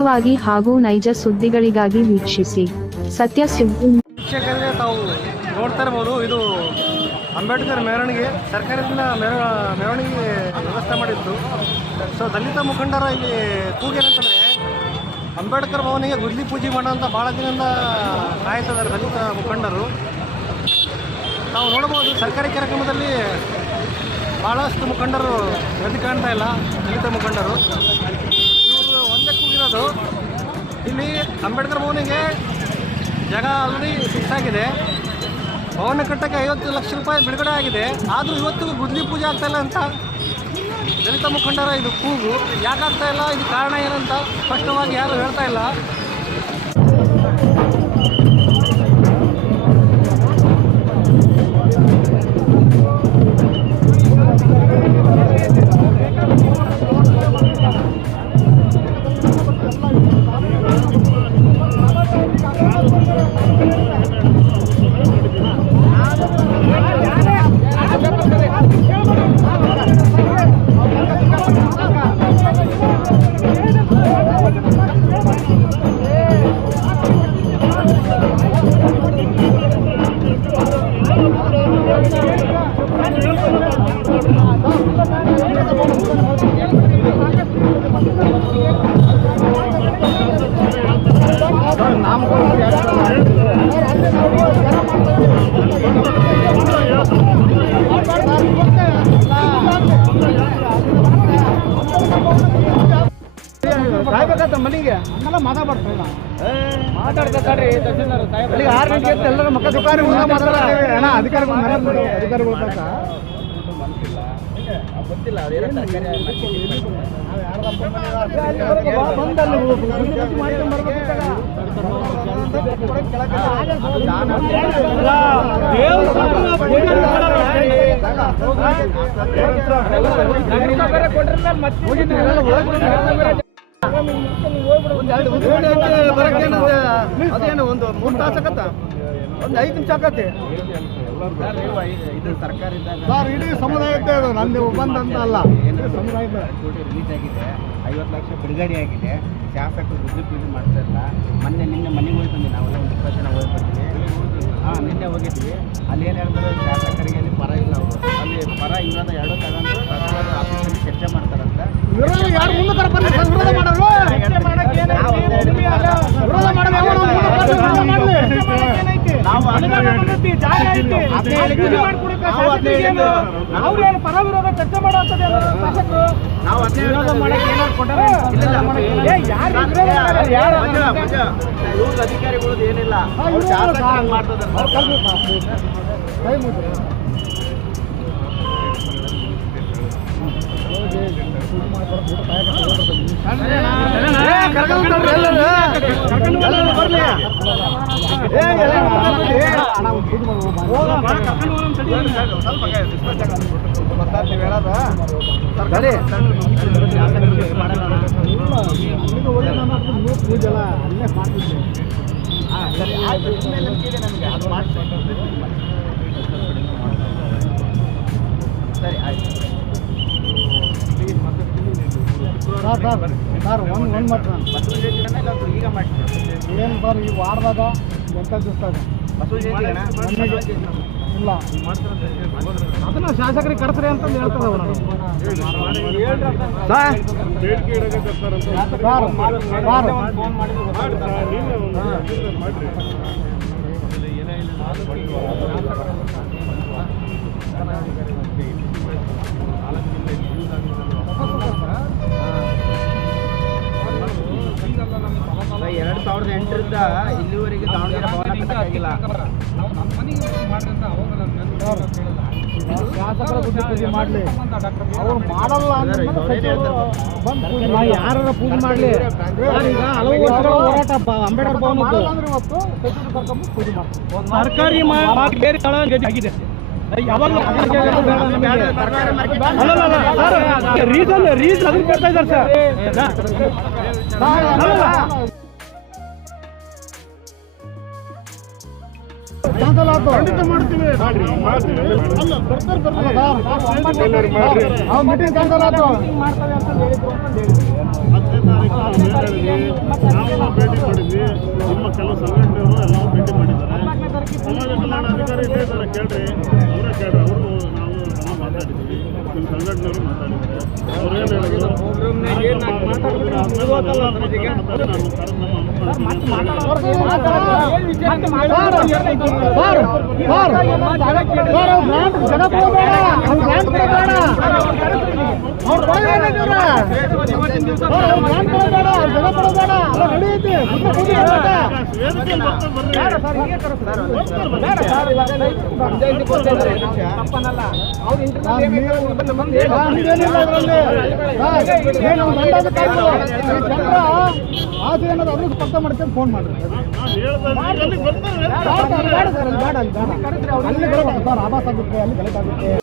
ನಿರಂತರವಾಗಿ ಹಾಗೂ ನೈಜ ಸುದ್ದಿಗಳಿಗಾಗಿ ವೀಕ್ಷಿಸಿ ಸತ್ಯ ಸುದ್ದಿ. ವೀಕ್ಷಕರಿಗೆ ತಾವು ನೋಡ್ತಾ ಇರ್ಬೋದು, ಇದು ಅಂಬೇಡ್ಕರ್ ಮೆರವಣಿಗೆ ಸರ್ಕಾರದಿಂದ ಮೆರವಣಿಗೆ ವ್ಯವಸ್ಥೆ ಮಾಡಿತ್ತು. ಸೊ ದಲಿತ ಮುಖಂಡರ ಇಲ್ಲಿ ಕೂಗೇನಂತಂದರೆ ಅಂಬೇಡ್ಕರ್ ಭವನಿಗೆ ಗುದ್ಲಿ ಪೂಜೆ ಮಾಡೋಂಥ ಭಾಳ ದಿನದಿಂದ ಕಾಯ್ತಿದ್ದಾರೆ ದಲಿತ ಮುಖಂಡರು. ನಾವು ನೋಡ್ಬೋದು ಸರ್ಕಾರಿ ಕಾರ್ಯಕ್ರಮದಲ್ಲಿ ಭಾಳಷ್ಟು ಮುಖಂಡರು ಎದ್ದು ಕಾಣ್ತಾ ಇಲ್ಲ. ದಲಿತ ಮುಖಂಡರು ಇವರು ಒಂದೇ ಕೂಗಿರೋದು. ಇಲ್ಲಿ ಅಂಬೇಡ್ಕರ್ ಭವನಿಗೆ ಜಾಗ ಆಲ್ರೆಡಿ ಫಿಕ್ಸ್ ಆಗಿದೆ. ಭವನ ಕಟ್ಟಕ್ಕೆ 50 ಲಕ್ಷ ರೂಪಾಯಿ ಬಿಡುಗಡೆ ಆಗಿದೆ. ಆದರೂ ಇವತ್ತಿಗೂ ಗುದ್ಲಿ ಪೂಜೆ ಆಗ್ತಾಯಿಲ್ಲ ಅಂತ ದಲಿತ ಮುಖಂಡರ ಇದು ಕೂಗು. ಯಾಕಾಗ್ತಾ ಇಲ್ಲ, ಇದು ಕಾರಣ ಏನಂತ ಸ್ಪಷ್ಟವಾಗಿ ಯಾರು ಹೇಳ್ತಾ ಇಲ್ಲ. ಮನೆಗೆ ಹಂಗೆಲ್ಲ ಮಾತಾಡ್ಬಾರ್ದು. ಮಾತಾಡ್ತಾರೆ ಅಲ್ಲಿಗೆ 6 ಗಂಟೆ ಎದ್ದು ಎಲ್ಲರೂ ಮಕ್ಕ ದುಕಾನಿ ಅಣ್ಣ ಅಧಿಕಾರಿಗಳು ಗೊತ್ತಿಲ್ಲ. ಅದೇನು ಒಂದು 3 ತಾಸು ಆಗತ್ತ, ಒಂದು 5 ನಿಮಿಷ ಆಗತ್ತೆ. ಇದು ಸರ್ಕಾರ ಸರ್, ಇಡೀ ಸಮುದಾಯಕ್ಕೆ ಅದು ನಂದು ಬಂದ್ ಅಂತ ಅಲ್ಲ. ಸಮುದಾಯದ ರಿಲೀಸ್ ಆಗಿದೆ, 50 ಲಕ್ಷ ಬಿಡುಗಡೆ ಆಗಿದೆ. ಶಾಸಕರು ಗುದ್ಲಿ ಪೂಜೆ ಮಾಡ್ತಾ ಇಲ್ಲ. ನಿನ್ನೆ ಮನೆಗೆ ಹೋಗಿ ಬಂದ್ವಿ, ನಾವೆಲ್ಲ ಒಂದು 20 ಜನ ಹೋಗಿ ಬರ್ತೀವಿ. ನಿನ್ನೆ ಹೋಗಿದ್ವಿ. ಅಲ್ಲಿ ಏನು ಹೇಳ್ತಾರೆ, ಶಾಸಕರಿಗೆ ಅಲ್ಲಿ ಪರ ಇಲ್ಲ, ಅವರು ಅಲ್ಲಿ ಪರ ವಿರೋಧ ಎರಡೂ ತಗೊಂಡು ಸರ್ಕಾರ ಆಫೀಸಲ್ಲಿ ಚರ್ಚೆ ಮಾಡ್ತಾರಂತೆ. ಯಾರು ಮುಂದೆ ವಿರೋಧ ಮಾಡೋರು ಪರ ವಿರೋಧ ಚರ್ಚೆ ಮಾಡುವಂಥದ್ದು ನಾವು ಅಧಿಕಾರಿಗಳು ಏನಿಲ್ಲ ಸರಿ ಆಯ್ತು ಸರ್. ಒಂದು ಮಾತ್ರ ಈಗ ಮಾಡ್ತೀವಿ ಏನು ಸರ್, ಈ ವಾರದಾಗ ಎಂಥ ದಿವಸದಾಗ ಇಲ್ಲ ಅದನ್ನ ಶಾಸಕರಿಗೆ ಕರೆಸ್ರಿ ಅಂತಂದು ಹೇಳ್ತಾರೆ ಅವರು. ಎರಡು 2008ರಿಂದ ಇಲ್ಲಿವರೆಗೆ ದಾವಣಗೆರೆ ಭವನ ಕಟ್ಟಕ್ಕಾಗಿಲ್ಲ. ಶಾಸಕರ ಪೂಜೆ ಮಾಡಲಿ, ಅವ್ರು ಮಾಡಲ್ಲ ಅಂದ್ರೆ ಯಾರ ಪೂಜೆ ಮಾಡಲಿ. ಈಗ ಹಲವು ವರ್ಷಗಳ ಹೋರಾಟ ಅಂಬೇಡ್ಕರ್ ಭವನದ್ದು ಪೂಜೆ ಮಾಡ್ತಾರೆ. ಸರ್ಕಾರಿ ಆಗಿದೆ. ರೀಸನ್ ಅದನ್ನ ಕೊಡ್ತಾ ಇದ್ದಾರೆ ಸರ್. ಕ್ಯಾನ್ಸಲ್ ಆಯ್ತು. ಖಂಡಿತ ಮಾಡ್ತೀವಿ. ಅಲ್ಲ ಮೀಟಿಂಗ್ ಕ್ಯಾನ್ಸಲ್ ಆಯ್ತು. 10ನೇ ತಾರೀಕು ನಾವು ಭೇಟಿ ಮಾಡಿದ್ವಿ. ನಿಮ್ಮ ಕೆಲವು ಸಂಘಟನೆಗಳು ಎಲ್ಲ ಭೇಟಿ ಮಾಡಿದ್ದಾರೆ. ಸಮಾಜ ಕಲ್ಯಾಣ ಅಧಿಕಾರಿ ಇದೇ ಥರ ಕೇಳ್ರಿ, ಅವರೇ ಕೇಳ್ರಿ. ಅವರು ನಾವು ಎಲ್ಲ ಮಾತಾಡಿದ್ದೀವಿ, ನಿಮ್ಮ ಸಂಘಟನೆಯವರು ಮಾತಾಡಿದ್ದಾರೆ. ಅವ್ರೇನು ಹೇಳಿದ್ರು ಆಸೆ ಏನಾದ್ರು ಅದ್ರ ಸ್ಪರ್ಧ ಮಾಡ್ಕೊಂಡು ಫೋನ್ ಮಾಡ್ರಿ. ಅಲ್ಲಿ ಸರ್ ಆಭಾಸ ಆಗುತ್ತೆ, ಅಲ್ಲಿ ಗಲೀಜ್ ಆಗುತ್ತೆ.